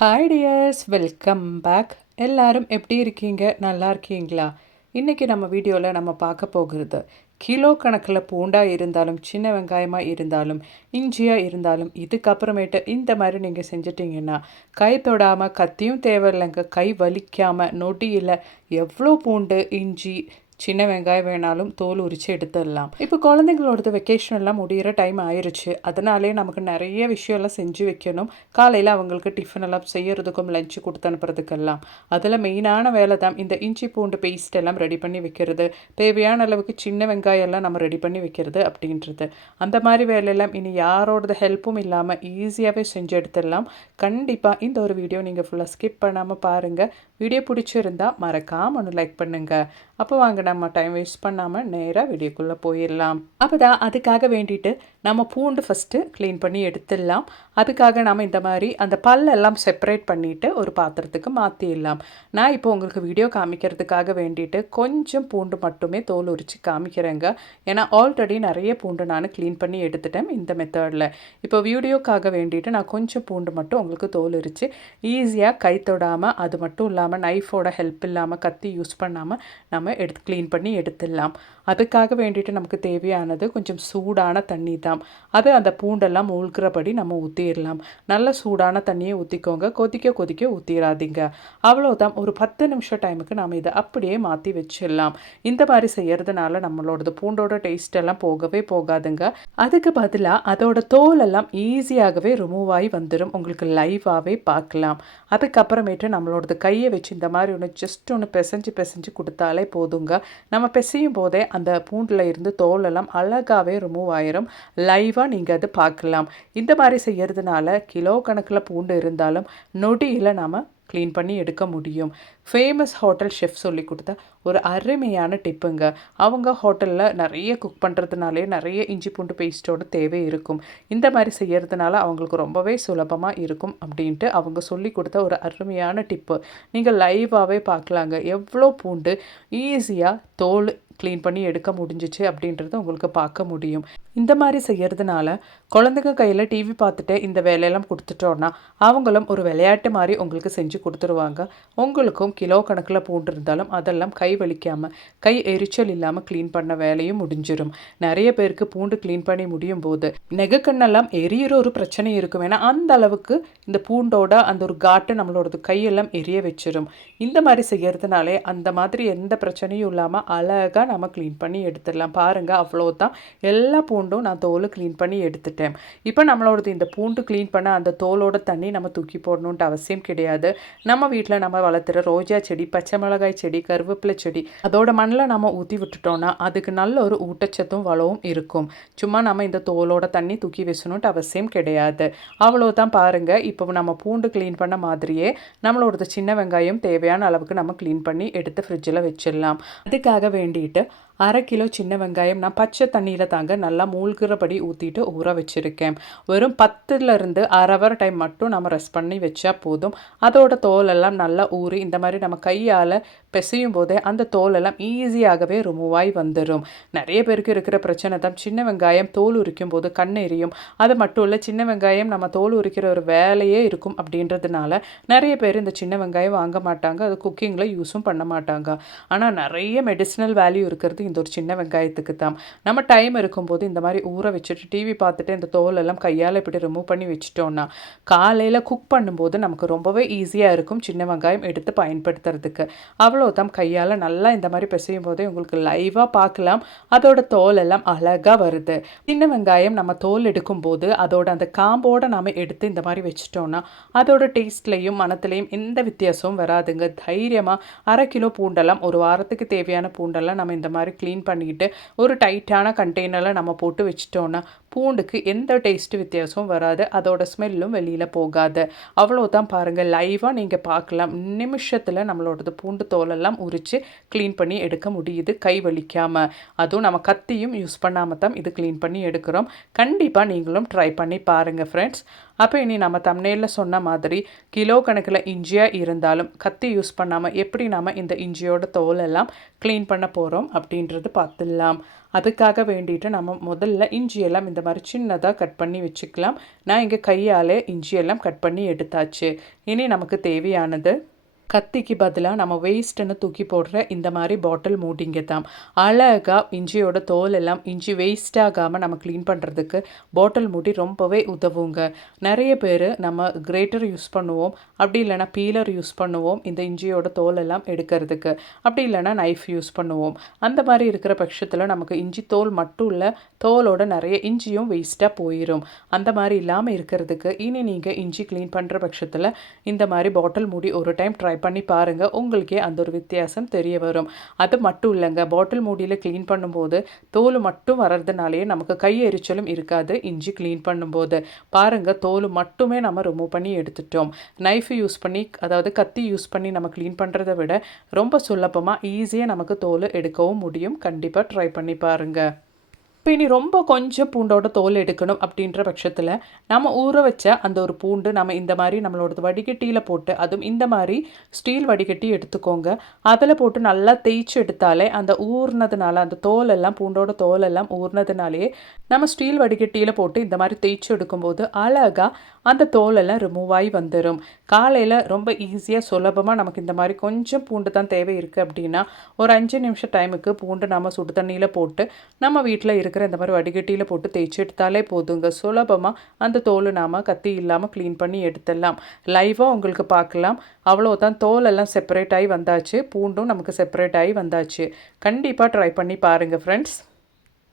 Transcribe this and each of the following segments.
Hi tears, welcome back. எல்லாரும் எப்படி இருக்கீங்க? நல்லா இருக்கீங்களா? இன்றைக்கி நம்ம வீடியோவில் நம்ம பார்க்க போகிறது கிலோ கணக்கில் பூண்டாக இருந்தாலும் சின்ன வெங்காயமாக இருந்தாலும் இஞ்சியாக இருந்தாலும் இதுக்கப்புறமேட்டு இந்த மாதிரி நீங்கள் செஞ்சிட்டிங்கன்னா கை தொடாமல், கத்தியும் தேவையில்லைங்க, கை வலிக்காமல் நொடியில் எவ்வளோ பூண்டு, இஞ்சி, சின்ன வெங்காயம் வேணாலும் தோல் உரித்து எடுத்துடலாம். இப்போ குழந்தைங்களோடது வெக்கேஷன் எல்லாம் முடிகிற டைம் ஆயிடுச்சு. அதனாலே நமக்கு நிறைய விஷயம்லாம் செஞ்சு வைக்கணும். காலையில் அவங்களுக்கு டிஃபன் எல்லாம் செய்யறதுக்கும் லஞ்சு கொடுத்து அனுப்புறதுக்கெல்லாம் அதில் மெயினான வேலை தான் இந்த இஞ்சி பூண்டு பேஸ்ட் எல்லாம் ரெடி பண்ணி வைக்கிறது, தேவையான அளவுக்கு சின்ன வெங்காயம் எல்லாம் நம்ம ரெடி பண்ணி வைக்கிறது அப்படின்றது. அந்த மாதிரி வேலையெல்லாம் இனி யாரோடது ஹெல்ப்பும் இல்லாமல் ஈஸியாகவே செஞ்சு எடுத்துடலாம். கண்டிப்பாக இந்த ஒரு வீடியோ நீங்கள் ஃபுல்லாக ஸ்கிப் பண்ணாமல் பாருங்கள். வீடியோ பிடிச்சிருந்தால் மறக்காமல் ஒன்று லைக் பண்ணுங்கள். அப்போ வாங்க நம்ம டைம் வேஸ்ட் பண்ணாமல் நேராக வீடியோக்குள்ளே போயிடலாம். அப்போ தான் அதுக்காக வேண்டிட்டு நம்ம பூண்டு ஃபஸ்ட்டு க்ளீன் பண்ணி எடுத்துடலாம். அதுக்காக நம்ம இந்த மாதிரி அந்த பல்லெல்லாம் செப்பரேட் பண்ணிவிட்டு ஒரு பாத்திரத்துக்கு மாற்றிடலாம். நான் இப்போ உங்களுக்கு வீடியோ காமிக்கிறதுக்காக வேண்டிட்டு கொஞ்சம் பூண்டு மட்டுமே தோல் உரித்து காமிக்கிறேங்க. ஏன்னா ஆல்ரெடி நிறைய பூண்டு நான் க்ளீன் பண்ணி எடுத்துட்டேன் இந்த மெத்தடில். இப்போ வீடியோக்காக வேண்டிட்டு நான் கொஞ்சம் பூண்டு மட்டும் உங்களுக்கு தோல் உரித்து ஈஸியாக கை தொடாமல், அது மட்டும் இல்லாமல் நைஃபோட ஹெல்ப் இல்லாமல், கத்தி யூஸ் பண்ணாமல் நம்ம க்ளீன் பண்ணி எடுத்துடலாம். அதுக்காக வேண்டிட்டு நமக்கு தேவையானது கொஞ்சம் சூடான தண்ணி தான். அது அந்த பூண்டெல்லாம் மூழ்கிறபடி நம்ம ஊற்றிடலாம். நல்ல சூடான தண்ணியை ஊற்றிக்கோங்க, கொதிக்க கொதிக்க ஊற்றிடாதீங்க. அவ்வளோதான். ஒரு 10 நிமிஷம் டைமுக்கு நாம் இதை அப்படியே மாற்றி வச்சிடலாம். இந்த மாதிரி செய்கிறதுனால நம்மளோடது பூண்டோட டேஸ்ட் எல்லாம் போகவே போகாதுங்க. அதுக்கு பதிலாக அதோட தோலெல்லாம் ஈஸியாகவே ரிமூவ் ஆகி வந்துடும். உங்களுக்கு லைவாகவே பார்க்கலாம். அதுக்கப்புறமேட்டு நம்மளோடது கையை வச்சு இந்த மாதிரி ஜஸ்ட் ஒன்று பிசைஞ்சு கொடுத்தாலே போதுங்க. நம்ம பிசையும் போதே அந்த பூண்டில் இருந்து தோலெல்லாம் அழகாகவே ரிமூவ் ஆயிரும். லைவாக நீங்கள் அது பார்க்கலாம். இந்த மாதிரி செய்கிறதுனால கிலோ கணக்கில் பூண்டு இருந்தாலும் நொடியில் நாம் க்ளீன் பண்ணி எடுக்க முடியும். ஃபேமஸ் ஹோட்டல் ஷெஃப் சொல்லி கொடுத்தா ஒரு அருமையான டிப்புங்க. அவங்க ஹோட்டலில் நிறைய குக் பண்ணுறதுனாலே நிறைய இஞ்சி பூண்டு பேஸ்ட்டோட தேவை இருக்கும். இந்த மாதிரி செய்கிறதுனால அவங்களுக்கு ரொம்பவே சுலபமாக இருக்கும் அப்படின்ட்டு அவங்க சொல்லி கொடுத்த ஒரு அருமையான டிப்பு. நீங்கள் லைவாகவே பார்க்கலாங்க. எவ்வளோ பூண்டு ஈஸியாக தோல் க்ளீன் பண்ணி எடுக்க முடிஞ்சிச்சு அப்படின்றத உங்களுக்கு பார்க்க முடியும். இந்த மாதிரி செய்கிறதுனால குழந்தைங்க கையில் டிவி பார்த்துட்டு இந்த வேலையெல்லாம் கொடுத்துட்டோன்னா அவங்களும் ஒரு விளையாட்டு மாதிரி உங்களுக்கு செஞ்சு கொடுத்துருவாங்க. உங்களுக்கும் கிலோ கணக்கில் பூண்டு இருந்தாலும் அதெல்லாம் கை வலிக்காமல், கை எரிச்சல் இல்லாமல் க்ளீன் பண்ண வேலையும் முடிஞ்சிடும். நிறைய பேருக்கு பூண்டு க்ளீன் பண்ணி முடியும் போது நெகக்கண்ணெல்லாம் எரியிற ஒரு பிரச்சனை இருக்கும். ஏன்னா அந்த அளவுக்கு இந்த பூண்டோட அந்த ஒரு காட்டு நம்மளோட கையெல்லாம் எரிய வச்சிடும். இந்த மாதிரி செய்கிறதுனாலே அந்த மாதிரி எந்த பிரச்சனையும் இல்லாமல் அழகாக நம்ம க்ளீன் பண்ணி எடுத்துடலாம். பாருங்கள், அவ்வளோதான். எல்லா பூண்டும் நான் தோல் க்ளீன் பண்ணி எடுத்துட்டேன். இப்போ நம்மளோடது இந்த பூண்டு க்ளீன் பண்ண அந்த தோலோட தண்ணி நம்ம தூக்கி போடணுன்ட்டு அவசியம் கிடையாது. நம்ம வீட்டில் நம்ம வளர்த்துற ரோஜா செடி, பச்சை மிளகாய் செடி, கருவேப்பிலை செடி அதோட மண்ணில் நம்ம ஊற்றி விட்டுட்டோன்னா அதுக்கு நல்ல ஒரு ஊட்டச்சத்தும் வளவும் இருக்கும். சும்மா நம்ம இந்த தோலோட தண்ணி தூக்கி வச்சணுன்ட்டு அவசியம் கிடையாது. அவ்வளோதான். பாருங்கள், இப்போ நம்ம பூண்டு க்ளீன் பண்ண மாதிரியே நம்மளோடது சின்ன வெங்காயம் தேவையான அளவுக்கு நம்ம க்ளீன் பண்ணி எடுத்து ஃப்ரிட்ஜில் வச்சிடலாம். அதுக்காக வேண்டிட்டு 1/2 கிலோ சின்ன வெங்காயம் நான் பச்சை தண்ணியில் தாங்க நல்லா மூழ்கிறபடி ஊற்றிட்டு ஊற வச்சுருக்கேன். வெறும் 10லேருந்து 1/2 hour டைம் மட்டும் நம்ம ரெஸ்ட் பண்ணி வச்சா போதும். அதோட தோலெல்லாம் நல்லா ஊறி இந்த மாதிரி நம்ம கையால் பிசையும் போதே அந்த தோலெல்லாம் ஈஸியாகவே ரிமூவ் ஆகி வந்துடும். நிறைய பேருக்கு இருக்கிற பிரச்சனை தான் சின்ன வெங்காயம் தோல் உரிக்கும் போது கண் எரியும். அது மட்டும் இல்லை, சின்ன வெங்காயம் நம்ம தோல் உரிக்கிற ஒரு வேலையே இருக்கும் அப்படின்றதுனால நிறைய பேர் இந்த சின்ன வெங்காயம் வாங்க மாட்டாங்க. அது குக்கிங்கில் யூஸும் பண்ண மாட்டாங்க. ஆனால் நிறைய மெடிசினல் வேல்யூ இருக்கிறது இந்த ஒரு சின்ன வெங்காயத்துக்கு தான். நம்ம டைம் இருக்கும்போது இந்த மாதிரி ஊற வச்சுட்டு டிவி பார்த்துட்டு இந்த தோலெல்லாம் கையால் இப்படி ரிமூவ் பண்ணி வச்சுட்டோன்னா காலையில் குக் பண்ணும்போது நமக்கு ரொம்பவே ஈஸியாக இருக்கும் சின்ன வெங்காயம் எடுத்து பயன்படுத்துறதுக்கு. அவ்வளோதான். கையால் நல்லா இந்த மாதிரி பிசையும் போதே உங்களுக்கு லைவாக பார்க்கலாம் அதோட தோலெல்லாம் அழகாக வருது. சின்ன வெங்காயம் நம்ம தோல் எடுக்கும்போது அதோட அந்த காம்போடு நாம் எடுத்து இந்த மாதிரி வச்சுட்டோன்னா அதோட டேஸ்ட்லேயும் மனத்துலேயும் எந்த வித்தியாசமும் வராதுங்க. தைரியமாக 1/2 கிலோ பூண்டெல்லாம், ஒரு வாரத்துக்கு தேவையான பூண்டெல்லாம் நம்ம இந்த மாதிரி க்ளீன் பண்ணிவிட்டு ஒரு டைட்டான கண்டெய்னரில் நம்ம போட்டு வச்சிட்டோன்னா பூண்டுக்கு எந்த டேஸ்ட்டு வித்தியாசமும் வராது. அதோட ஸ்மெல்லும் வெளியில் போகாது. அவ்வளோதான். பாருங்கள், லைவாக நீங்கள் பார்க்கலாம். நிமிஷத்தில் நம்மளோடது பூண்டு தோலெல்லாம் உரித்து க்ளீன் பண்ணி எடுக்க முடியுது கை வலிக்காமல். அதுவும் நம்ம கத்தியும் யூஸ் பண்ணாமல் தான் இது க்ளீன் பண்ணி எடுக்கிறோம். கண்டிப்பாக நீங்களும் ட்ரை பண்ணி பாருங்கள் ஃப்ரெண்ட்ஸ். அப்போ இனி நம்ம தம்ப்நெயிலில் சொன்ன மாதிரி கிலோ கணக்கில் இஞ்சியாக இருந்தாலும் கத்தி யூஸ் பண்ணாமல் எப்படி நம்ம இந்த இஞ்சியோட தோலெல்லாம் க்ளீன் பண்ண போகிறோம் அப்படின்றது பார்த்துடலாம். அதுக்காக வேண்டிட்டு நம்ம முதல்ல இஞ்சியெல்லாம் இந்த மாதிரி சின்னதாக கட் பண்ணி வச்சுக்கலாம். நான் இங்கே கையாலே இஞ்சியெல்லாம் கட் பண்ணி எடுத்தாச்சு. இனி நமக்கு தேவையானது கத்திக்கு பதிலாக நம்ம வேஸ்ட்டுன்னு தூக்கி போடுற இந்த மாதிரி பாட்டில் மூடிங்க தான். அழகாக இஞ்சியோட தோல் எல்லாம் இஞ்சி வேஸ்ட் ஆகாமல் நம்ம க்ளீன் பண்ணுறதுக்கு பாட்டில் மூடி ரொம்பவே உதவுங்க. நிறைய பேர் நம்ம கிரேட்டர் யூஸ் பண்ணுவோம், அப்படி இல்லைனா பீலர் யூஸ் பண்ணுவோம் இந்த இஞ்சியோட தோல் எல்லாம் எடுக்கிறதுக்கு, அப்படி இல்லைனா நைஃப் யூஸ் பண்ணுவோம். அந்த மாதிரி இருக்கிற பட்சத்தில் நமக்கு இஞ்சி தோல் மட்டும் இல்லை, தோலோட நிறைய இஞ்சியும் வேஸ்ட்டாக போயிடும். அந்த மாதிரி இல்லாமல் இருக்கிறதுக்கு இனி நீங்கள் இஞ்சி க்ளீன் பண்ணுற பட்சத்தில் இந்த மாதிரி பாட்டில் மூடி ஒரு டைம் ட்ரை பண்ணி பாருங்கள். உங்களுக்கே அந்த ஒரு வித்தியாசம் தெரிய வரும். அது மட்டும் இல்லைங்க, பாட்டில் மூடியில் க்ளீன் பண்ணும்போது தோல் மட்டும் வர்றதுனாலே நமக்கு கை எரிச்சலும் இருக்காது. இஞ்சி க்ளீன் பண்ணும்போது பாருங்கள், தோல் மட்டுமே நம்ம ரிமூவ் பண்ணி எடுத்துட்டோம். நைஃப் யூஸ் பண்ணி, அதாவது கத்தி யூஸ் பண்ணி நம்ம க்ளீன் பண்ணுறதை விட ரொம்ப சுலபமாக ஈஸியாக நமக்கு தோல் எடுக்கவும் முடியும். கண்டிப்பாக ட்ரை பண்ணி பாருங்கள். இப்போ இனி ரொம்ப கொஞ்சம் பூண்டோட தோல் எடுக்கணும் அப்படின்ற பட்சத்தில் நம்ம ஊற வச்ச அந்த ஒரு பூண்டு நம்ம இந்த மாதிரி நம்மளோட வடிகட்டியில் போட்டு, அதுவும் இந்த மாதிரி ஸ்டீல் வடிகட்டி எடுத்துக்கோங்க. அதில் போட்டு நல்லா தேய்ச்சி எடுத்தாலே அந்த ஊறினதுனால, அந்த தோலெல்லாம் பூண்டோட தோலெல்லாம் ஊறினதுனாலே நம்ம ஸ்டீல் வடிகட்டியில் போட்டு இந்த மாதிரி தேய்ச்சி எடுக்கும்போது அழகாக அந்த தோலெல்லாம் ரிமூவ் ஆகி வந்துடும். காலையில் ரொம்ப ஈஸியாக சுலபமாக நமக்கு இந்த மாதிரி கொஞ்சம் பூண்டு தான் தேவை இருக்குது அப்படின்னா ஒரு 5 நிமிஷம் டைமுக்கு பூண்டு நம்ம சுடு தண்ணியில் போட்டு நம்ம வீட்டில் இருக்கிற இந்த மாதிரி வடிகட்டியில் போட்டு தேய்ச்சி எடுத்தாலே போதுங்க. சுலபமாக அந்த தோல் நாம் கத்தி இல்லாமல் க்ளீன் பண்ணி எடுத்துடலாம். லைவாக உங்களுக்கு பார்க்கலாம். அவ்வளோதான், தோலெல்லாம் செப்பரேட் ஆகி வந்தாச்சு, பூண்டும் நமக்கு செப்பரேட் ஆகி வந்தாச்சு. கண்டிப்பாக ட்ரை பண்ணி பாருங்கள் ஃப்ரெண்ட்ஸ்.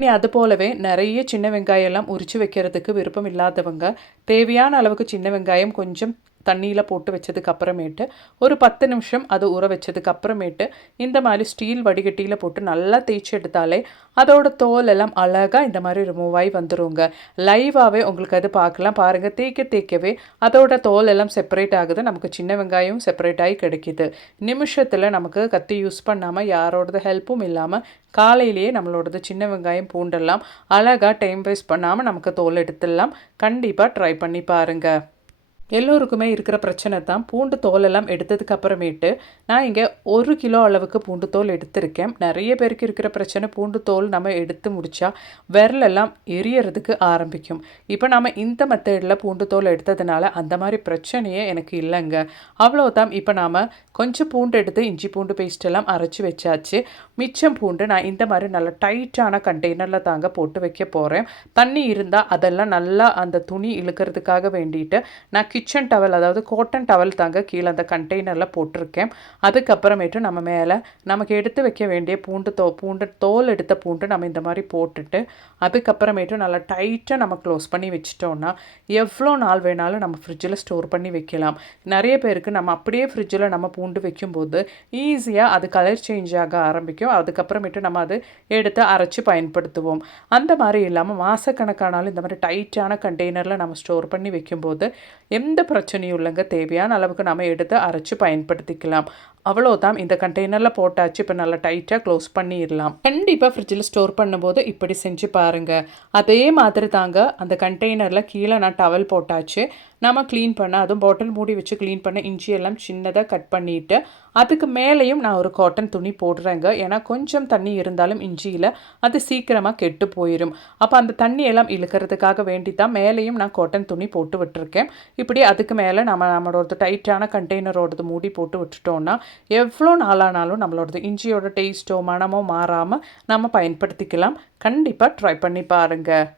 இனி அது போலவே நிறைய சின்ன வெங்காயம் எல்லாம் உரித்து வைக்கிறதுக்கு விருப்பம் இல்லாதவங்க தேவையான அளவுக்கு சின்ன வெங்காயம் கொஞ்சம் தண்ணியில் போட்டு வச்சதுக்கு அப்புறமேட்டு ஒரு 10 நிமிஷம் அது ஊற வச்சதுக்கு அப்புறமேட்டு இந்த மாதிரி ஸ்டீல் வடிகட்டியில் போட்டு நல்லா தேய்ச்சி எடுத்தாலே அதோட தோல் எல்லாம் அழகாக இந்த மாதிரி ரிமூவ் ஆகி வந்துருங்க. லைவாகவே உங்களுக்கு அது பார்க்கலாம். பாருங்கள், தேய்க்கவே அதோட தோல் எல்லாம் செப்பரேட் ஆகுது. நமக்கு சின்ன வெங்காயம் செப்பரேட் ஆகி கிடைக்கிது. நிமிஷத்தில் நமக்கு கத்தி யூஸ் பண்ணாமல் யாரோடது ஹெல்ப்பும் இல்லாமல் காலையிலேயே நம்மளோடது சின்ன வெங்காயம் பூண்டெல்லாம் அழகாக டைம் வேஸ்ட் பண்ணாமல் நமக்கு தோல் எடுத்துடலாம். கண்டிப்பாக ட்ரை பண்ணி பாருங்கள். எல்லோருக்குமே இருக்கிற பிரச்சனை தான் பூண்டு தோலெல்லாம் எடுத்ததுக்கு அப்புறமேட்டு நான் இங்கே 1 கிலோ அளவுக்கு பூண்டு தோல் எடுத்திருக்கேன். நிறைய பேருக்கு இருக்கிற பிரச்சனை பூண்டு தோல் நம்ம எடுத்து முடித்தா விரலெல்லாம் எரியறதுக்கு ஆரம்பிக்கும். இப்போ நம்ம இந்த மெத்தடில் பூண்டு தோல் எடுத்ததுனால அந்த மாதிரி பிரச்சனையே எனக்கு இல்லைங்க. அவ்வளோதான். இப்போ நாம் கொஞ்சம் பூண்டு எடுத்து இஞ்சி பூண்டு பேஸ்ட் எல்லாம் அரைச்சி வச்சாச்சு. மிச்சம் பூண்டு நான் இந்த மாதிரி நல்ல டைட்டான கண்டெய்னரில் தாங்க போட்டு வைக்க போகிறேன். தண்ணி இருந்தால் அதெல்லாம் நல்லா அந்த துணி இழுக்கிறதுக்காக வேண்டிட்டு நான் கிச்சன் டவல், அதாவது காட்டன் டவல் தாங்க கீழே அந்த கண்டெய்னரில் போட்டிருக்கேன். அதுக்கப்புறமேட்டு நம்ம மேலே நமக்கு எடுத்து வைக்க வேண்டிய பூண்டு தோல் எடுத்த பூண்டு நம்ம இந்த மாதிரி போட்டுட்டு அதுக்கப்புறமேட்டு நல்லா டைட்டாக நம்ம க்ளோஸ் பண்ணி வச்சிட்டோன்னா எவ்வளோ நாள் வேணாலும் நம்ம ஃப்ரிட்ஜில் ஸ்டோர் பண்ணி வைக்கலாம். நிறைய பேருக்கு நம்ம அப்படியே ஃப்ரிட்ஜில் நம்ம பூண்டு வைக்கும்போது ஈஸியாக அது கலர் சேஞ்ச் ஆக ஆரம்பிக்கும். அதுக்கப்புறமேட்டு நம்ம அது எடுத்து அரைச்சி பயன்படுத்துவோம். அந்த மாதிரி இல்லாமல் மாதக்கணக்கானாலும் இந்த மாதிரி டைட்டான கண்டெய்னரில் நம்ம ஸ்டோர் பண்ணி வைக்கும்போது எந்த பிரச்சனையும் இல்லைங்க. தேவையான அளவுக்கு நம்ம எடுத்து அரைச்சி பயன்படுத்திக்கலாம். அவ்வளோதான். இந்த கண்டெய்னரில் போட்டாச்சு. இப்போ நல்லா டைட்டாக க்ளோஸ் பண்ணிடலாம். கண்டிப்பாக ஃப்ரிட்ஜில் ஸ்டோர் பண்ணும்போது இப்படி செஞ்சு பாருங்கள். அதே மாதிரி தாங்க அந்த கண்டெய்னரில் கீழே நான் டவல் போட்டாச்சு. நம்ம க்ளீன் பண்ண, அதுவும் பாட்டில் மூடி வச்சு க்ளீன் பண்ண இஞ்சி எல்லாம் சின்னதாக கட் பண்ணிவிட்டு அதுக்கு மேலேயும் நான் ஒரு காட்டன் துணி போடுறேங்க. ஏன்னா கொஞ்சம் தண்ணி இருந்தாலும் இஞ்சியில் அது சீக்கிரமாக கெட்டு போயிடும். அப்போ அந்த தண்ணி எல்லாம் இழுக்கிறதுக்காக வேண்டி தான் மேலேயும் நான் காட்டன் துணி போட்டு விட்டுருக்கேன். இப்படி அதுக்கு மேலே நம்மளோட டைட்டான கண்டெய்னரோடது மூடி போட்டு விட்டுட்டோன்னா எவ்வளோ நாளானாலும் நம்மளோடது இஞ்சியோட டேஸ்ட்டோ மனமோ மாறாமல் நம்ம பயன்படுத்திக்கலாம். கண்டிப்பாக ட்ரை பண்ணி பாருங்கள்.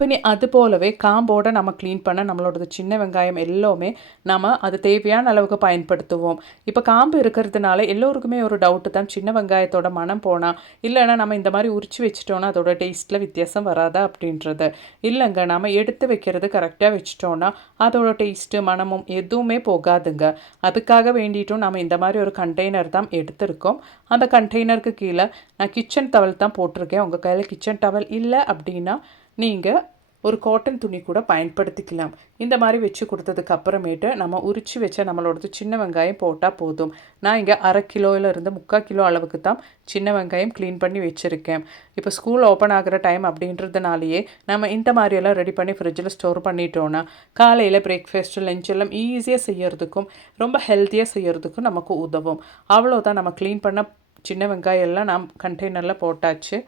இப்போ அது போலவே காம்போடு நம்ம க்ளீன் பண்ண நம்மளோட சின்ன வெங்காயம் எல்லாமே நம்ம அது தேவையான அளவுக்கு பயன்படுத்துவோம். இப்போ காம்பு இருக்கிறதுனால எல்லோருக்குமே ஒரு டவுட்டு தான், சின்ன வெங்காயத்தோட மனம் போனால் இல்லைன்னா நம்ம இந்த மாதிரி உரிச்சு வச்சிட்டோன்னா அதோட டேஸ்ட்டில் வித்தியாசம் வராதா அப்படின்றது. இல்லைங்க, நம்ம எடுத்து வைக்கிறது கரெக்டாக வச்சிட்டோன்னா அதோட டேஸ்ட்டு மனமும் எதுவுமே போகாதுங்க. அதுக்காக வேண்டிட்டும் நம்ம இந்த மாதிரி ஒரு கண்டெய்னர் தான் எடுத்திருக்கோம். அந்த கண்டெய்னருக்கு கீழே நான் கிச்சன் டவல் தான் போட்டிருக்கேன். உங்கள் கையில் கிச்சன் டவல் இல்லை அப்படின்னா நீங்கள் ஒரு காட்டன் துணி கூட பயன்படுத்திக்கலாம். இந்த மாதிரி வச்சு கொடுத்ததுக்கு அப்புறமேட்டு நம்ம உரிச்சு வச்ச நம்மளோடது சின்ன வெங்காயம் போட்டால் போதும். நான் இங்கே 1/2 கிலோவிலேருந்து 3/4 கிலோ அளவுக்கு தான் சின்ன வெங்காயம் க்ளீன் பண்ணி வச்சுருக்கேன். இப்போ ஸ்கூல் ஓப்பன் ஆகிற டைம் அப்படின்றதுனாலேயே நம்ம இந்த மாதிரியெல்லாம் ரெடி பண்ணி ஃப்ரிட்ஜில் ஸ்டோர் பண்ணிட்டோன்னா காலையில் பிரேக்ஃபாஸ்ட்டு லஞ்ச் எல்லாம் ஈஸியாக செய்யறதுக்கும் ரொம்ப ஹெல்த்தியாக செய்யறதுக்கும் நமக்கு உதவும். அவ்வளோதான். நம்ம க்ளீன் பண்ண சின்ன வெங்காயம் எல்லாம் நான் கண்டெய்னரில் போட்டாச்சு.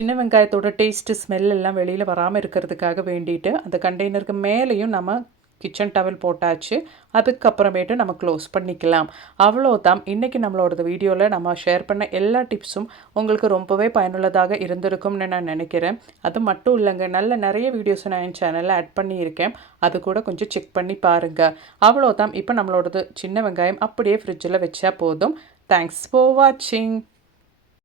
சின்ன வெங்காயத்தோட டேஸ்ட்டு ஸ்மெல் எல்லாம் வெளியில் வராமல் இருக்கிறதுக்காக வேண்டிட்டு அந்த கண்டெய்னருக்கு மேலேயும் நம்ம கிச்சன் டவல் போட்டாச்சு. அதுக்கப்புறமேட்டு நம்ம க்ளோஸ் பண்ணிக்கலாம். அவ்வளோதான். இன்றைக்கி நம்மளோட வீடியோவில் நம்ம ஷேர் பண்ண எல்லா டிப்ஸும் உங்களுக்கு ரொம்பவே பயனுள்ளதாக இருந்திருக்கும்னு நான் நினைக்கிறேன். அது மட்டும் இல்லைங்க, நிறைய வீடியோஸை நான் என் சேனலில் ஆட் பண்ணியிருக்கேன். அது கூட கொஞ்சம் செக் பண்ணி பாருங்கள். அவ்வளோதான். இப்போ நம்மளோடது சின்ன வெங்காயம் அப்படியே ஃப்ரிட்ஜில் வச்சா போதும். தேங்க்ஸ் ஃபார் வாட்சிங்.